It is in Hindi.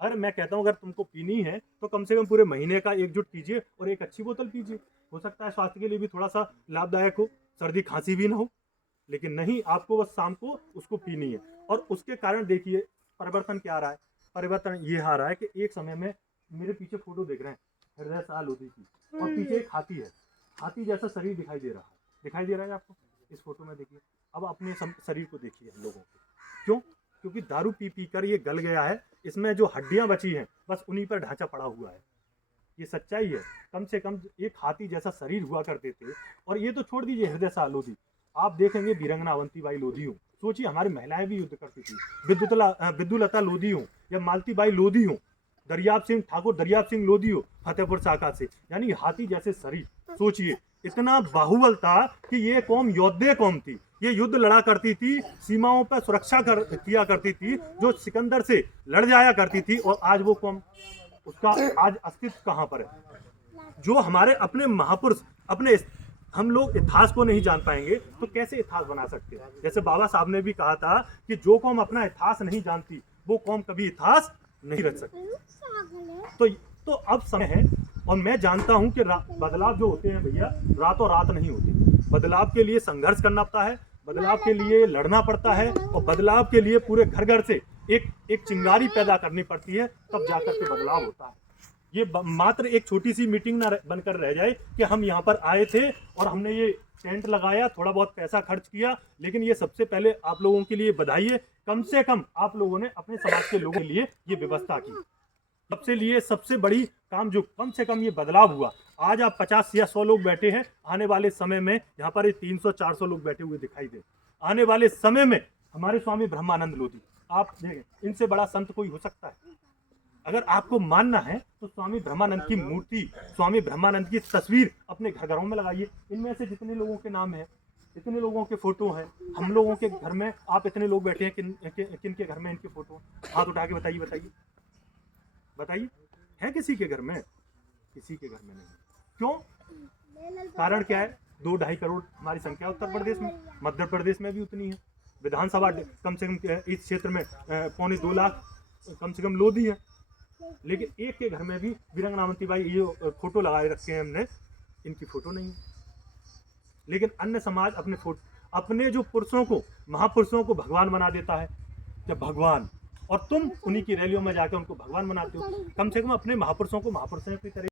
अगर मैं कहता हूँ अगर तुमको पीनी है तो कम से कम पूरे महीने का एकजुट कीजिए और एक अच्छी बोतल पीजिए। हो सकता है स्वास्थ्य के लिए भी थोड़ा सा लाभदायक हो, सर्दी खांसी भी ना हो, लेकिन नहीं, आपको बस शाम को उसको पीनी है। और उसके कारण देखिए परिवर्तन क्या आ रहा है। परिवर्तन ये आ रहा है कि एक समय में मेरे पीछे फोटो देख रहे हैं हृदय साल लोधी की, और पीछे एक हाथी है, हाथी जैसा शरीर दिखाई दे रहा है। दिखाई दे रहा है आपको इस फोटो में? देखिए अब अपने शरीर को देखिए हम लोगों को। क्यों? क्योंकि दारू पी पी कर ये गल गया है, इसमें जो हड्डियां बची हैं बस उन्हीं पर ढांचा पड़ा हुआ है। ये सच्चाई है। कम से कम एक हाथी जैसा शरीर हुआ करते थे। और ये तो छोड़ दीजिए हृदय साल लोधी, आप देखेंगे वीरंगना अवंतीबाई लोधी हो, सोचिए हमारी महिलाएं भी युद्ध करती थी, विद्युलता लोधी हो या मालती बाई लोधी हो, दरियाब सिंह ठाकुर दरियाब सिंह लोधी हो फतेहपुर शाखा से, यानी हाथी जैसे शरीर। सोचिए इतना बाहुबल था कि ये कौम योद्धे कौम थी, ये युद्ध लड़ा करती थी, सीमाओं पर सुरक्षा किया करती थी, जो सिकंदर से लड़ जाया करती थी। और आज वो कौम, उसका आज अस्तित्व कहाँ पर है? जो हमारे अपने महापुरुष, अपने हम लोग इतिहास को नहीं जान पाएंगे तो कैसे इतिहास बना सकते हैं? जैसे बाबा साहब ने भी कहा था कि जो कौम अपना इतिहास नहीं जानती वो कौम कभी इतिहास नहीं रच सकती। तो अब समय है, और मैं जानता हूं कि बदलाव जो होते हैं भैया रातों रात नहीं होते। बदलाव के लिए संघर्ष करना पड़ता है, बदलाव के लिए लड़ना पड़ता है, और बदलाव के लिए पूरे घर घर से एक चिंगारी पैदा करनी पड़ती है, तब जाकर के बदलाव होता है। ये मात्र एक छोटी सी मीटिंग ना बनकर रह जाए कि हम यहाँ पर आए थे और हमने ये टेंट लगाया, थोड़ा बहुत पैसा खर्च किया, लेकिन ये सबसे पहले आप लोगों के लिए बधाई है। कम से कम आप लोगों ने अपने समाज के लोगों के लिए ये व्यवस्था की। सबसे बड़ी काम जो कम से कम ये बदलाव हुआ। आज आप 50 या 100 लोग बैठे हैं, आने वाले समय में यहाँ पर 300-400 लोग बैठे हुए दिखाई दे। आने वाले समय में हमारे स्वामी ब्रह्मानंद लोधी, आप देखें, इनसे बड़ा संत कोई हो सकता है? अगर आपको मानना है तो स्वामी ब्रह्मानंद की मूर्ति, स्वामी ब्रह्मानंद की तस्वीर अपने घरों में लगाइए। इनमें से जितने लोगों के नाम है, इतने लोगों के फोटो हैं, हम लोगों के घर में आप इतने लोग बैठे हैं, किन के घर में इनके फोटो? हाथ उठा के बताइए बताइए बताइए, है किसी के घर में? किसी के घर में नहीं। क्यों? कारण क्या है? 2-2.5 करोड़ हमारी संख्या उत्तर प्रदेश में, मध्य प्रदेश में भी उतनी है। विधानसभा कम से कम इस क्षेत्र में 2.25 लाख कम से कम लोधी है, लेकिन एक के घर में भी वीरंगना अवंतीबाई ये फोटो लगाए रखे हैं हमने, इनकी फोटो नहीं है। लेकिन अन्य समाज अपने जो पुरुषों को, महापुरुषों को भगवान बना देता है। जब भगवान, और तुम उन्हीं की रैलियों में जाकर उनको भगवान बनाते हो। कम से कम अपने महापुरुषों को महापुरुषों की तरह